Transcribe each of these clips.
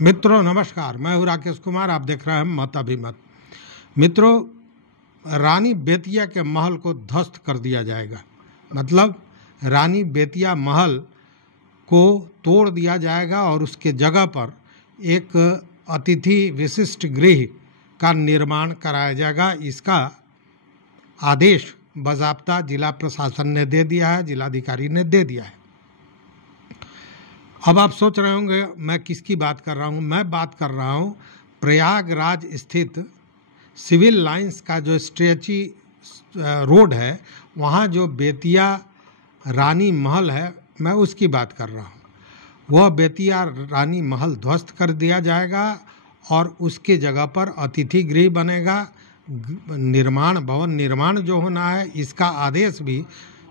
मित्रों नमस्कार, मैं हूँ राकेश कुमार। आप देख रहे हैं मत अभिमत। मित्रों, रानी बेतिया के महल को ध्वस्त कर दिया जाएगा। मतलब रानी बेतिया महल को तोड़ दिया जाएगा और उसके जगह पर एक अतिथि विशिष्ट गृह का निर्माण कराया जाएगा। इसका आदेश बाज़ाब्ता जिला प्रशासन ने दे दिया है, जिलाधिकारी ने दे दिया है। अब आप सोच रहे होंगे मैं किसकी बात कर रहा हूँ। मैं बात कर रहा हूँ प्रयागराज स्थित सिविल लाइंस का जो स्ट्रेची रोड है, वहाँ जो बेतिया रानी महल है, मैं उसकी बात कर रहा हूँ। वह बेतिया रानी महल ध्वस्त कर दिया जाएगा और उसके जगह पर अतिथि गृह बनेगा। भवन निर्माण जो होना है, इसका आदेश भी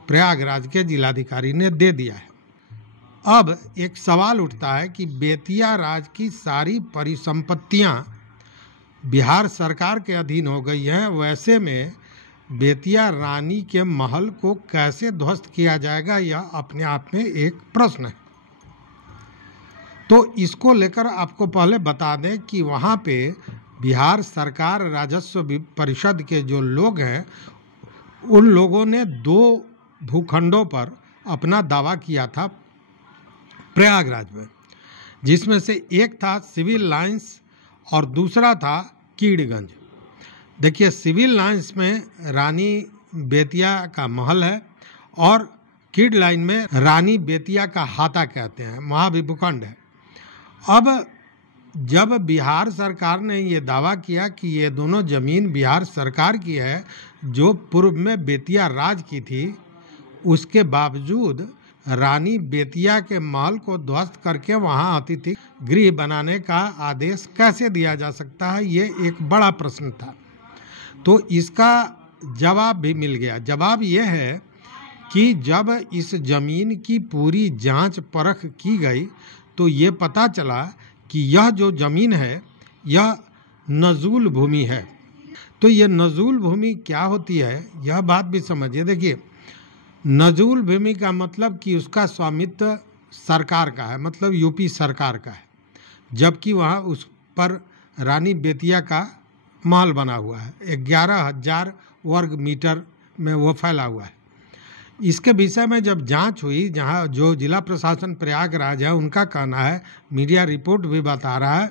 प्रयागराज के जिलाधिकारी ने दे दिया है। अब एक सवाल उठता है कि बेतिया राज की सारी परिसंपत्तियां बिहार सरकार के अधीन हो गई हैं, वैसे में बेतिया रानी के महल को कैसे ध्वस्त किया जाएगा, यह अपने आप में एक प्रश्न है। तो इसको लेकर आपको पहले बता दें कि वहाँ पे बिहार सरकार राजस्व परिषद के जो लोग हैं, उन लोगों ने 2 भूखंडों पर अपना दावा किया था प्रयागराज में, जिसमें से एक था सिविल लाइंस और दूसरा था कीड़गंज। देखिए, सिविल लाइंस में रानी बेतिया का महल है और कीड़ लाइन में रानी बेतिया का हाता कहते हैं, वहाँ भी भूखंड है। अब जब बिहार सरकार ने ये दावा किया कि ये दोनों ज़मीन बिहार सरकार की है, जो पूर्व में बेतिया राज की थी, उसके बावजूद रानी बेतिया के महल को ध्वस्त करके वहां अतिथि गृह बनाने का आदेश कैसे दिया जा सकता है, ये एक बड़ा प्रश्न था। तो इसका जवाब भी मिल गया। जवाब यह है कि जब इस जमीन की पूरी जांच परख की गई तो ये पता चला कि यह जो जमीन है, यह नजूल भूमि है। तो यह नजूल भूमि क्या होती है, यह बात भी समझिए। देखिए, नजूल भूमि का मतलब कि उसका स्वामित्व सरकार का है, मतलब यूपी सरकार का है, जबकि वहाँ उस पर रानी बेतिया का महल बना हुआ है। 11,000 वर्ग मीटर में वो फैला हुआ है। इसके विषय में जब जांच हुई, जहाँ जो जिला प्रशासन प्रयागराज है, उनका कहना है, मीडिया रिपोर्ट भी बता रहा है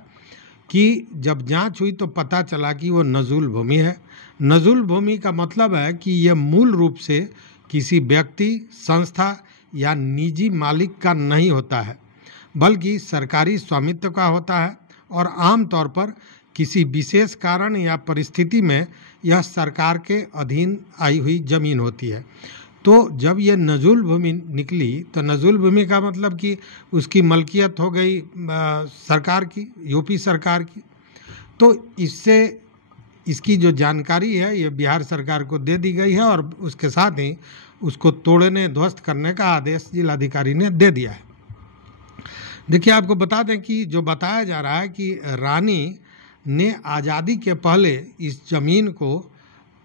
कि जब जांच हुई तो पता चला कि वो नजूल भूमि है। नजूल भूमि का मतलब है कि ये मूल रूप से किसी व्यक्ति, संस्था या निजी मालिक का नहीं होता है, बल्कि सरकारी स्वामित्व का होता है और आमतौर पर किसी विशेष कारण या परिस्थिति में यह सरकार के अधीन आई हुई जमीन होती है। तो जब ये नजूल भूमि निकली तो नजूल भूमि का मतलब कि उसकी मलकियत हो गई सरकार की, यूपी सरकार की। तो इससे इसकी जो जानकारी है ये बिहार सरकार को दे दी गई है और उसके साथ ही उसको तोड़ने, ध्वस्त करने का आदेश जिलाधिकारी ने दे दिया है। देखिए, आपको बता दें कि जो बताया जा रहा है कि रानी ने आज़ादी के पहले इस ज़मीन को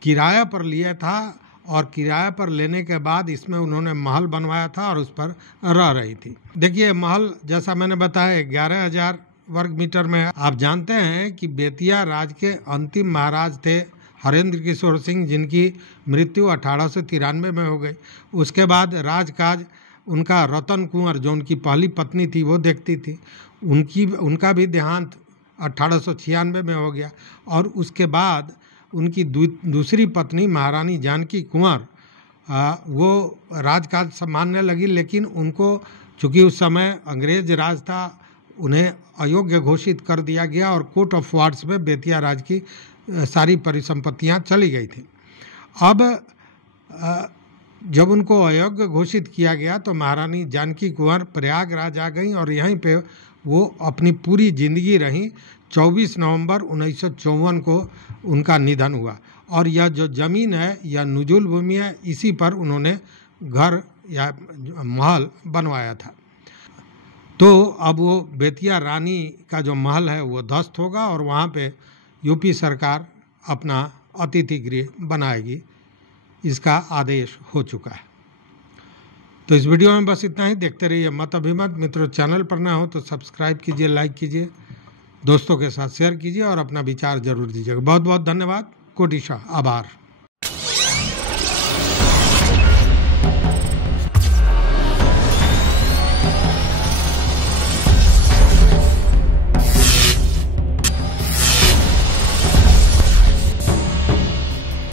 किराया पर लिया था और किराया पर लेने के बाद इसमें उन्होंने महल बनवाया था और उस पर रह रही थी। देखिए, महल जैसा मैंने बताया 11,000 वर्ग मीटर में है। आप जानते हैं कि बेतिया राज के अंतिम महाराज थे हरेंद्र किशोर सिंह, जिनकी मृत्यु 1893 में हो गई। उसके बाद राजकाज उनका रतन कुंवर, जो उनकी पहली पत्नी थी, वो देखती थी। उनका भी देहांत 1896 में हो गया और उसके बाद उनकी दूसरी पत्नी महारानी जानकी कुंवर वो राजकाज संभालने लगी, लेकिन उनको चूँकि उस समय अंग्रेज राज था, उन्हें अयोग्य घोषित कर दिया गया और कोर्ट ऑफ वार्ड्स में बेतिया राज की सारी परिसंपत्तियां चली गई थी। अब जब उनको अयोग्य घोषित किया गया तो महारानी जानकी कुंवर प्रयागराज आ गई और यहीं पे वो अपनी पूरी जिंदगी रहीं। 24 नवंबर 1954 को उनका निधन हुआ और यह जो ज़मीन है, यह नजूल भूमि है। इसी पर उन्होंने घर या महल बनवाया था। तो अब वो बेतिया रानी का जो महल है वो ध्वस्त होगा और वहाँ पे यूपी सरकार अपना अतिथि गृह बनाएगी। इसका आदेश हो चुका है। तो इस वीडियो में बस इतना ही। देखते रहिए मत अभिमत। मित्रों, चैनल पर ना हो तो सब्सक्राइब कीजिए, लाइक कीजिए, दोस्तों के साथ शेयर कीजिए और अपना विचार जरूर दीजिएगा। बहुत बहुत धन्यवाद। कोटिशा आभार।